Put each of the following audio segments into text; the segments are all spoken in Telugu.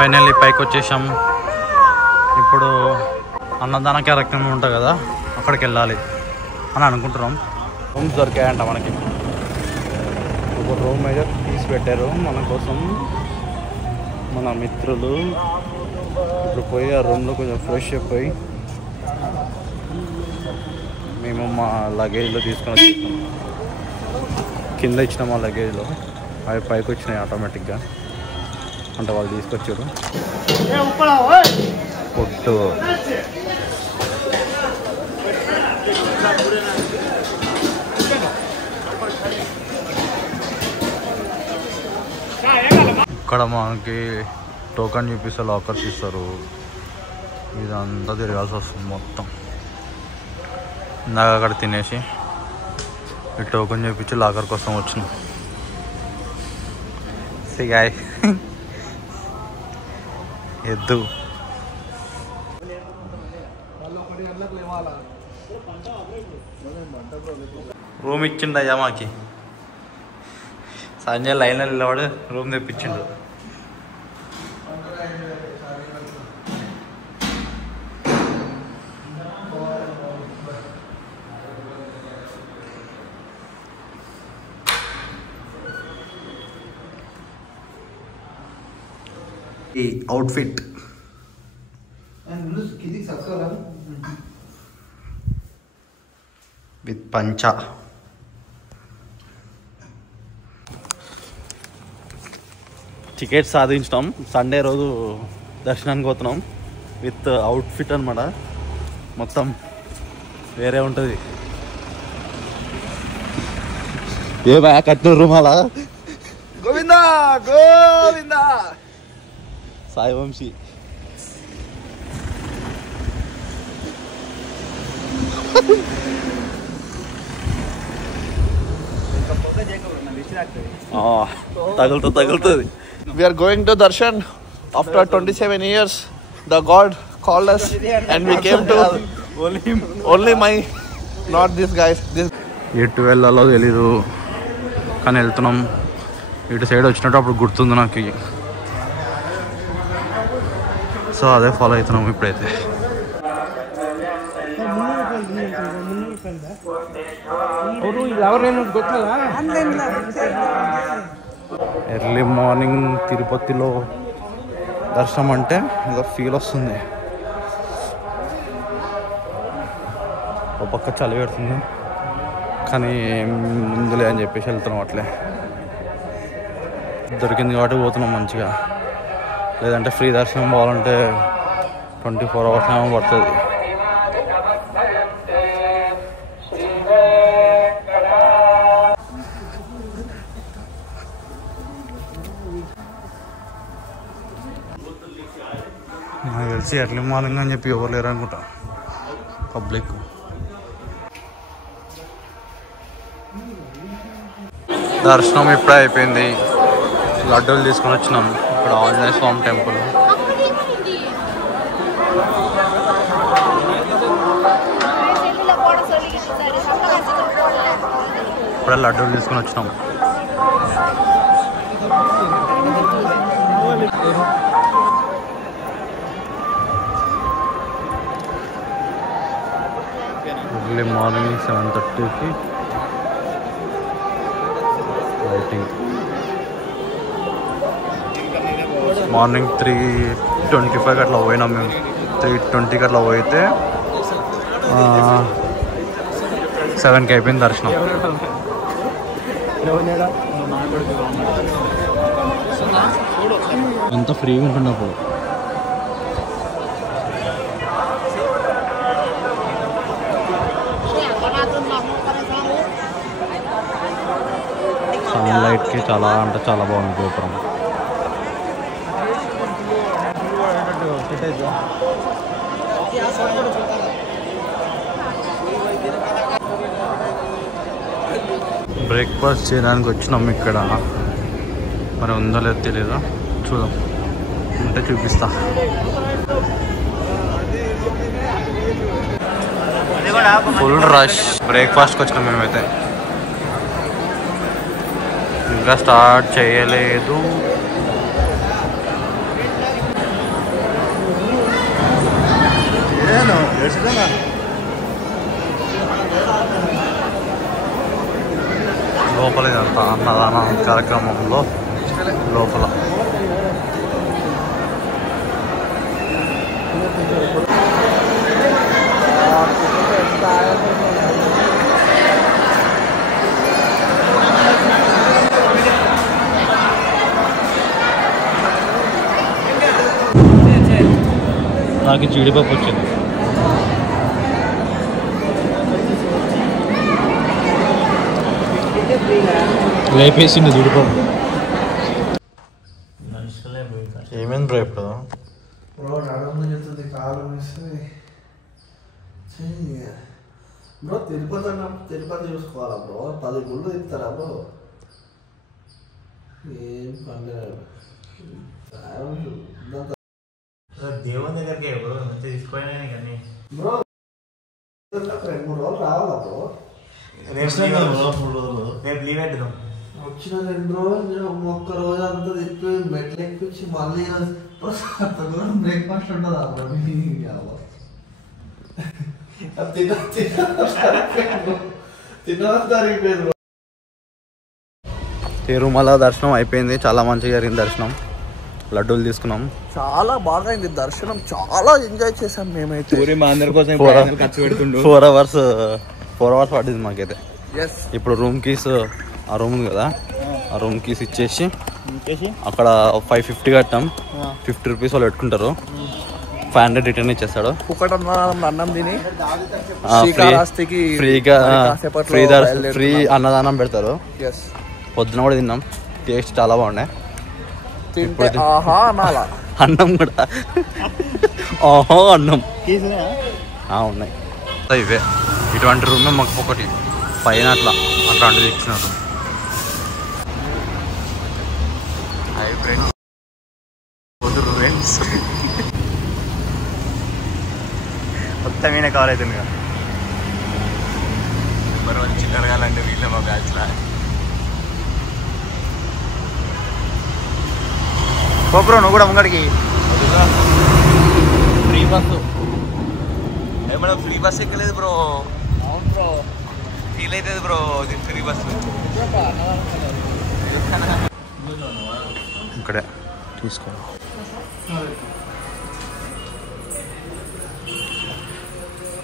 ఫైనల్లీ పైకి వచ్చేసాం. ఇప్పుడు అన్నదాన కార్యక్రమం ఉంటుంది కదా, అక్కడికి వెళ్ళాలి అని అనుకుంటున్నాం. రూమ్స్ దొరికాయంట మనకి. ఒక రూమ్ అయితే తీసి పెట్టారు మన కోసం మన మిత్రులు. ఇప్పుడు పోయి ఆ రూమ్లో కొంచెం ఫ్రెష్ అయిపోయి మేము మా లగేజ్లో తీసుకొని వచ్చేసాం. కింద ఇచ్చిన మా లగేజ్లో అవి పైకి వచ్చినాయి ఆటోమేటిక్గా, అంటే వాళ్ళు తీసుకొచ్చారు. పొట్టు ఇక్కడ మనకి టోకన్ చూపిస్తే లాకర్స్ ఇస్తారు. ఇదంతా తిరగాల్సి వస్తుంది మొత్తం. ఇందాక అక్కడ తినేసి ఈ టోకన్ చూపించి లాకర్ కోసం వచ్చినాం. సిగాయ్ ఎద్దు రూమ్ ఇచ్చిండు అయ్యా మాకి. సంజయ్ లైన్లో నిలబడి రూమ్ తెప్పించిండు. ఈ అవుట్ఫిట్ విత్ పంచా. టికెట్ సాధించినాం. సండే రోజు దర్శనానికి పోతున్నాం విత్ అవుట్ఫిట్ అనమాట. మొత్తం వేరే ఉంటుంది. ఏ బాగా కట్టిన రూమాలా గోవిందా గోవిందా సాయి వంశీ. తగులుతుంది. We are going to Darshan after 27 years. The God called us and we came to only my, not this guys. This. ఎటు వెళ్ళాలో తెలీదు కానీ వెళ్తున్నాం. ఇటు సైడ్ వచ్చినట్టు అప్పుడు గుర్తుంది నాకు, సో అదే ఫాలో అవుతున్నాం ఇప్పుడైతే. ఎర్లీ మార్నింగ్ తిరుపతిలో దర్శనం అంటే ఏదో ఫీల్ వస్తుంది. ఒక పక్క చలి పెడుతుంది కానీ ముందులే అని చెప్పేసి వెళ్తున్నాం. అట్లే దొరికింది కాబట్టి పోతున్నాం మంచిగా. లేదంటే ఫ్రీ దర్శనం పోవాలంటే 24 hours ఏమో పడుతుంది. నాకు తెలిసి ఎర్లీ మార్నింగ్ అని చెప్పి ఎవరు లేరు అనుకుంటా పబ్లిక్. దర్శనం ఇప్పుడే అయిపోయింది. లడ్డూలు తీసుకొని వచ్చినాం. ఇక్కడ ఆంజనేయ స్వామి టెంపుల్. ఇప్పుడే లడ్డూలు తీసుకొని వచ్చినాం. ఎర్లీ మార్నింగ్ 7:30కి లైటింగ్. మార్నింగ్ 3:25కి అట్లా పోయినాం మేము. 3:20కి అట్లా పోయితే 7కి అయిపోయింది దర్శనం. అంతా ఫ్రీగా ఉంటుంది అప్పుడు. సన్లైట్కి చాలా అంటే చాలా బాగుంది గోపురం. బ్రేక్ఫాస్ట్ చేయడానికి వచ్చినాం ఇక్కడ. మరి ఉందో లేదో తెలీదు, చూద్దాం. ఉంటే చూపిస్తా. Full rush. బ్రేక్ఫాస్ట్కి వచ్చినాం మేమైతే. ఇంకా స్టార్ట్ చేయలేదు. అన్నదాన కార్యక్రమంలో లోపల నాకు జీడిపప్పు వచ్చింది. లేపేసింది జీడిపప్పు. ఏమైంది బ్రో ఇప్పుడు? బ్రో నడవని చెప్తుంది, కాలు మిస్తుంది. బ్రో తిరుపతి చూసుకోవాలా బ్రో? 10 గుళ్ళు తిప్పుతారా బ్రో? ఏం పండుగ దేవుని దగ్గరికి బ్రో తీసుకోవాలి కానీ బ్రో 2-3 రోజులు రావాలా బ్రో? రేపు లీవ్ పెట్టుదాం. వచ్చిన 2 రోజులు ఒక్క రోజు అంతా తిప్పి మెట్లు ఎక్కించి మళ్ళీ బ్రేక్ఫాస్ట్ ఉంటుందా బ్రో? తినడానికి తిరుమల దర్శనం అయిపోయింది, చాలా మంచిగా జరిగింది దర్శనం. లడ్డూలు తీసుకున్నాం, చాలా బాగా అయింది దర్శనం, చాలా ఎంజాయ్ చేసాం మేమైతే. మా అందరి కోసం ఖర్చు పెడుతుండు. 4 అవర్స్ పట్టింది మాకైతే. ఇప్పుడు రూమ్ కీస్, ఆ రూమ్ కదా, ఆ రూమ్ కీస్ ఇచ్చేసి అక్కడ 550 కట్టాం. 50 రూపీస్ వాళ్ళు పెట్టుకుంటారు, 500 రిటర్న్ ఇచ్చేస్తాడు. అన్నం తిని ఫ్రీ అన్నదానం పెడతారు. పొద్దున కూడా తిన్నాం, టేస్ట్ చాలా బాగున్నాయి. అన్నం కూడా అన్నం ఉన్నాయి. ఇవే ఇటువంటి రూమ్ మాకు ఒకటి పైన అట్లాంటిది ఇచ్చినారు. మొత్తం ఈయన కవర్ అవుతుంది కదా. మరి మంచి జరగాలంటే వీళ్ళ మా బ్యాచ్లా బ్రో. నువ్వు కూడా ముంగడికి ఫ్రీ బస్సు ఏమన్నా ఫ్రీ బస్ ఎక్కలేదు బ్రో. అవును బ్రో, ఫీల్ అవుతుంది బ్రో ఫ్రీ బస్సు. ఇక్కడే తీసుకో.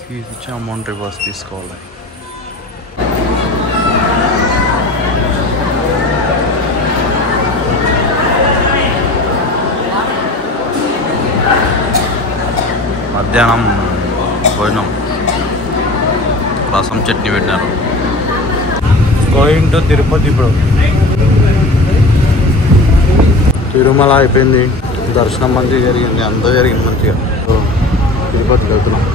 కీస్ ఇచ్చి అమౌంట్ రివర్స్ తీసుకోవాలి. మధ్యాహ్నం భోజనం రసం చట్నీ పెట్టినారు. Going to Tirupati. ఇప్పుడు తిరుమల అయిపోయింది, దర్శనం మంచిగా జరిగింది, అంతా జరిగింది మంచిగా. తిరుపతికి వెళ్తున్నాం.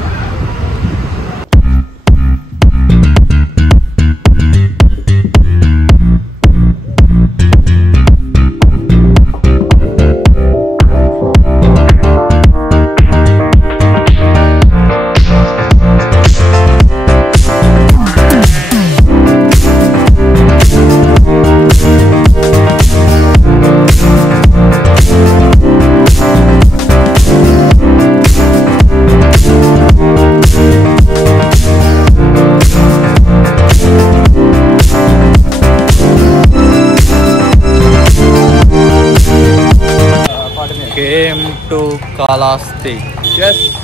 Came to Kalahasti.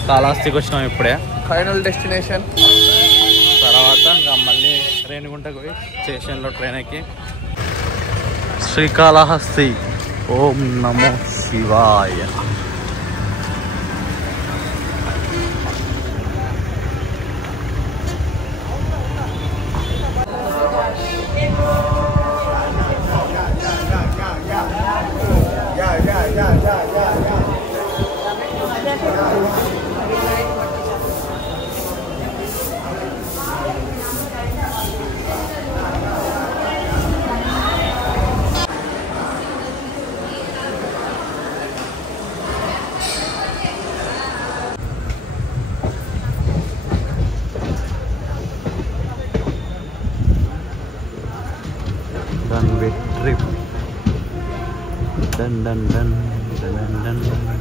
కాళహస్తికి వచ్చినాం ఇప్పుడే, ఫైనల్ డెస్టినేషన్. తర్వాత ఇంకా మళ్ళీ రేణిగుంటకు పోయి స్టేషన్లో ట్రైన్ ఎక్కి శ్రీకాళహస్తి. ఓం నమో శివాయ. Done with trip. Dun dun dun dun dun dun.